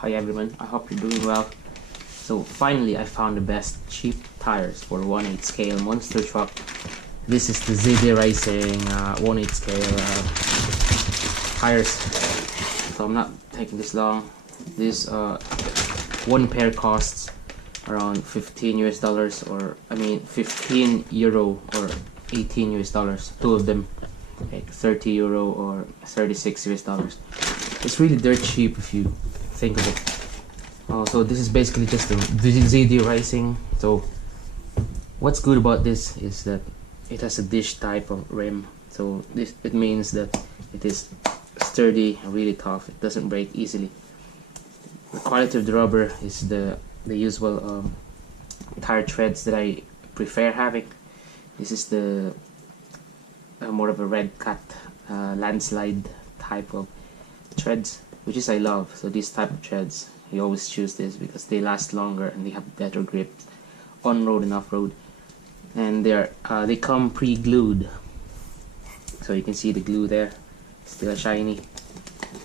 Hi everyone, I hope you're doing well. So finally I found the best cheap tires for 1/8 scale monster truck. This is the ZD Racing 1/8 scale tires. So I'm not taking this long. This one pair costs around $15 or I mean €15 or $18. Two of them like €30 or $36. It's really dirt cheap if you think of it. So this is basically just a ZD Racing. So what's good about this is that it has a dish type of rim. So it means that it is sturdy and really tough. It doesn't break easily. The quality of the rubber is the usual tire treads that I prefer having. This is the more of a red cut landslide type of treads, which is I love. So these type of treads, you always choose this because they last longer and they have better grip on road and off road. And they come pre-glued, so you can see the glue there, still shiny.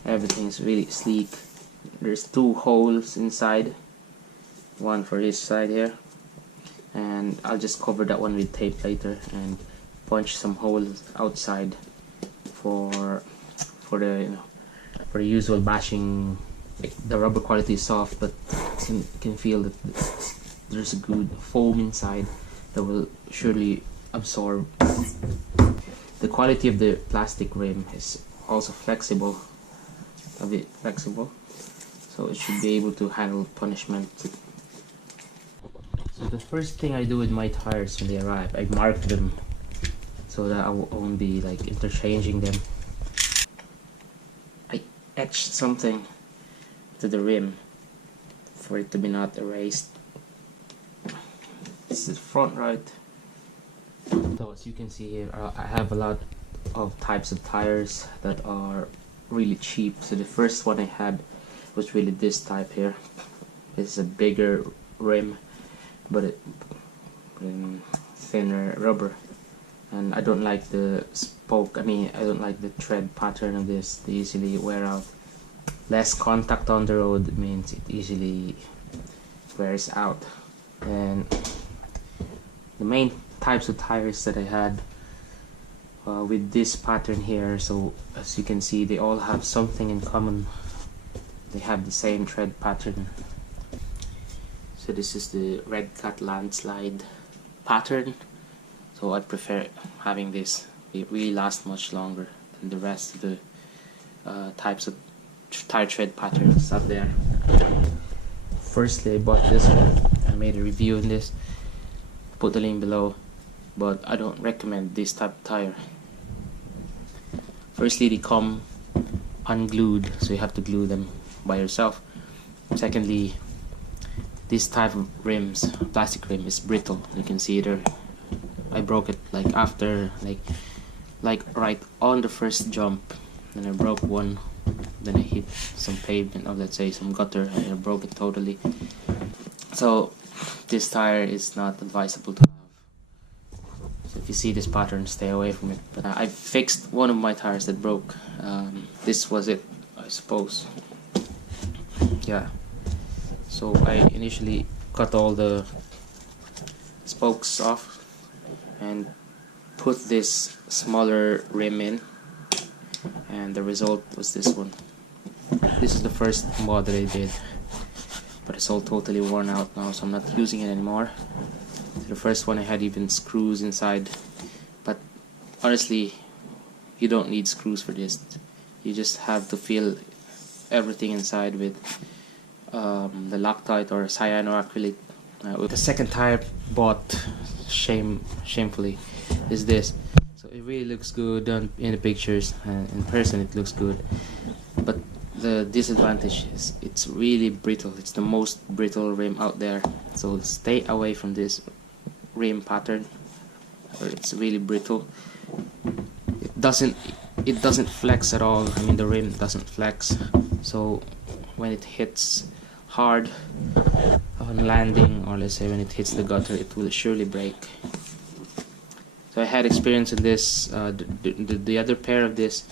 Everything's really sleek. There's two holes inside, one for each side here, and I'll just cover that one with tape later and punch some holes outside for the usual bashing. The rubber quality is soft, but you can feel that there's a good foam inside that will surely absorb. The quality of the plastic rim is also flexible, a bit flexible, so it should be able to handle punishment. So the first thing I do with my tires when they arrive, I mark them so that I won't be like interchanging them. I etch something to the rim for it to be not erased. This is front right. So as you can see here, I have a lot of types of tires that are really cheap. So the first one I had was really this type here. This is a bigger rim, but thinner rubber. And I don't like the spoke. I don't like the tread pattern of this. They easily wear out. Less contact on the road means it easily wears out. And the main types of tires that I had with this pattern here, so as you can see, they all have something in common. They have the same tread pattern. So this is the red cut landslide pattern. So I prefer having this. It really lasts much longer than the rest of the types of tire tread patterns up there. Firstly, I bought this one. I made a review on this. Put the link below, but I don't recommend this type of tire. Firstly, they come unglued, so you have to glue them by yourself. Secondly, this type of rims, plastic rim, is brittle. You can see there. I broke it like after, like right on the first jump. Then I broke one. Then I hit some pavement, or let's say some gutter, and I broke it totally. So this tire is not advisable to have. So if you see this pattern, stay away from it. But I fixed one of my tires that broke. This was it, I suppose. Yeah. So I initially cut all the spokes off and put this smaller rim in, and the result was this one. This is the first mod that I did, but it's all totally worn out now, so I'm not using it anymore. The first one I had even screws inside, but honestly you don't need screws for this. You just have to fill everything inside with the Loctite or cyanoacrylic. The second tire bought shamefully is this. So it really looks good in the pictures, and in person it looks good, but the disadvantage is it's really brittle. It's the most brittle rim out there, so stay away from this rim pattern. It's really brittle. It doesn't flex at all. The rim doesn't flex, so when it hits hard on landing, or let's say when it hits the gutter, it will surely break. So I had experience in this. The other pair of this,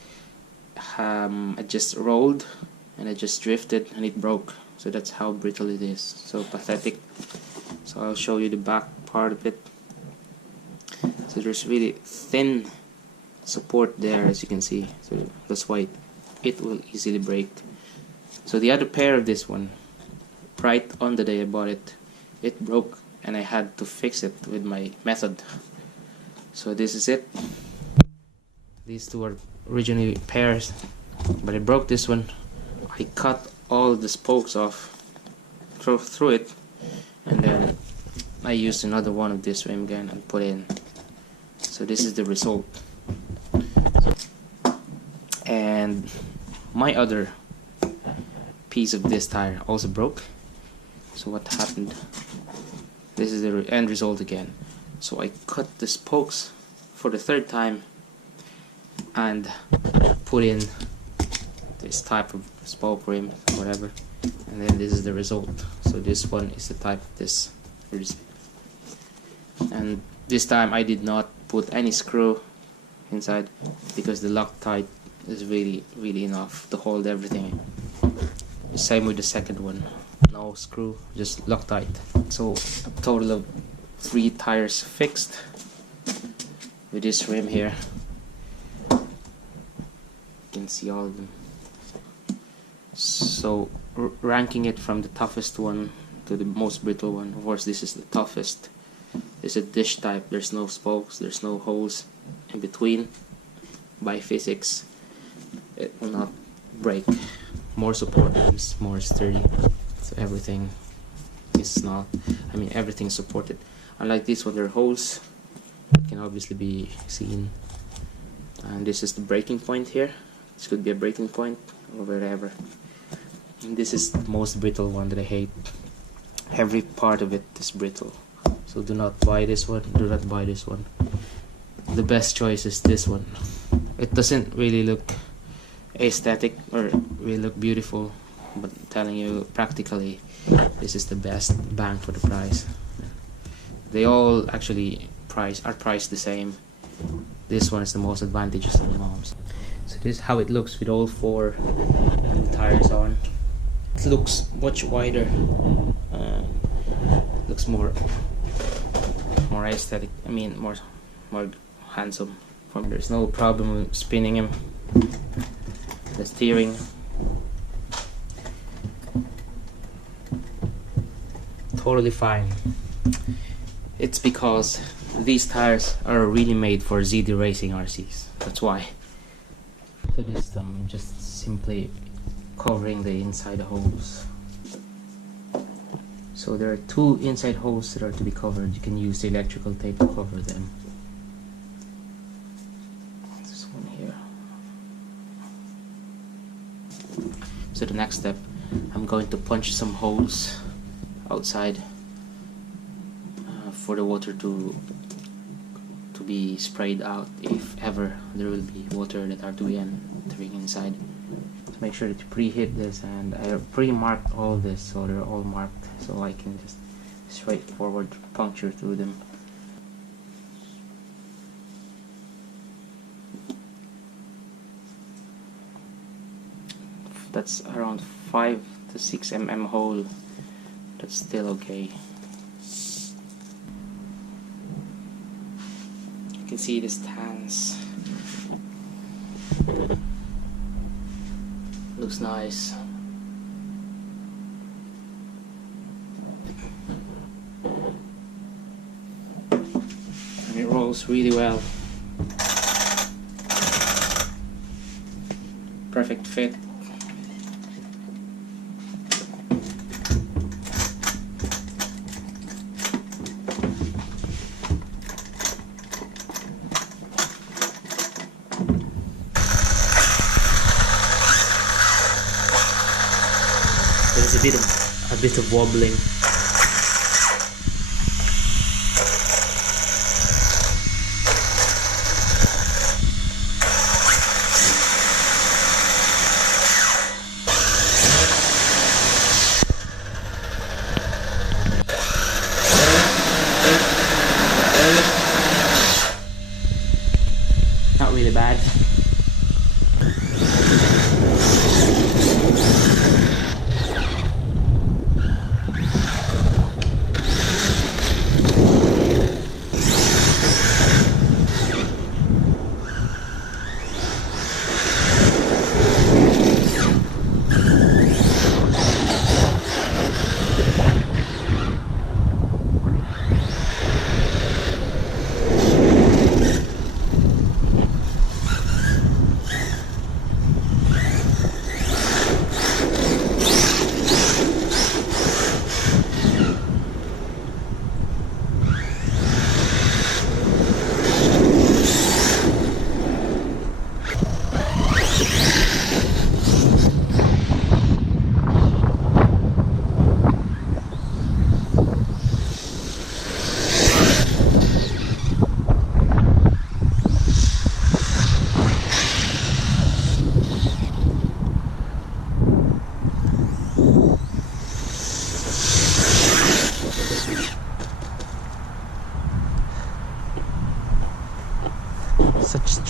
I just rolled and I just drifted and it broke. So that's how brittle it is. So pathetic. So I'll show you the back part of it. So there's really thin support there, as you can see. So that's why it will easily break. So the other pair of this one, right on the day I bought it, it broke, and I had to fix it with my method. So this is it. These two are originally pairs, but I broke this one. I cut all the spokes off through it, and then I used another one of this rim gun and put in. So this is the result. And my other piece of this tire also broke. So what happened? This is the end result again. So I cut the spokes for the third time and put in this type of spoke rim, whatever, and then this is the result. So this one is the type of this, and this time I did not put any screw inside because the Loctite is really enough to hold everything. The same with the second one, no screw, just Loctite. So a total of 3 tires fixed with this rim here. You can see all of them. So ranking it from the toughest one to the most brittle one, of course this is the toughest. It's a dish type, there's no spokes, there's no holes in between. By physics, it will not break. More support rims, more sturdy, so everything is not, I mean everything is supported. Unlike this one, there are holes that can obviously be seen, and this is the breaking point here. This could be a breaking point or wherever. And this is the most brittle one that I hate. Every part of it is brittle. So do not buy this one, do not buy this one. The best choice is this one. It doesn't really look aesthetic or really look beautiful, but I'm telling you, practically this is the best bang for the price. They all actually are priced the same. This one is the most advantageous of them all. So this is how it looks with all 4 tires on. It looks much wider. Looks more aesthetic. I mean more handsome. There's no problem with spinning him. The steering, totally fine. It's because these tires are really made for ZD Racing RCs. That's why. So this I'm just simply covering the inside holes. So there are 2 inside holes that are to be covered. You can use the electrical tape to cover them. This one here. So the next step, I'm going to punch some holes outside for the water to be sprayed out, if ever there will be water that are to be entering inside. So make sure that you preheat this, and I pre-marked all this, so they're all marked, so I can just straightforward puncture through them. That's around 5 to 6 mm hole. That's still okay. You can see the stands. Looks nice. And it rolls really well. Perfect fit. There's a bit of wobbling. Not really bad.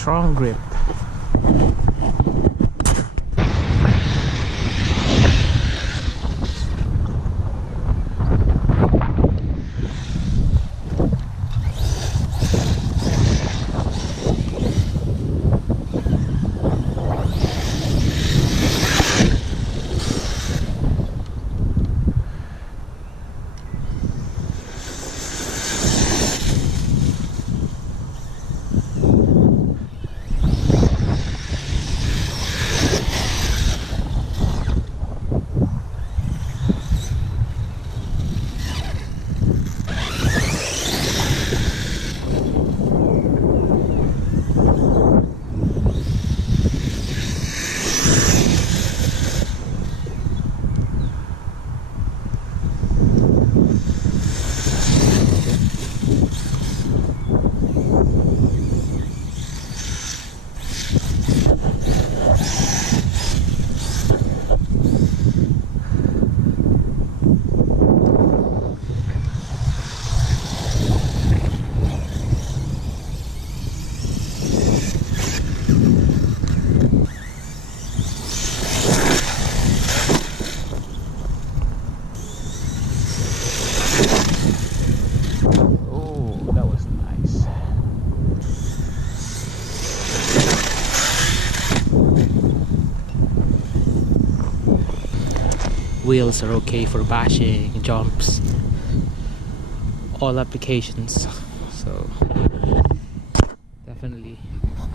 strong grip. Wheels are okay for bashing, jumps, all applications, so definitely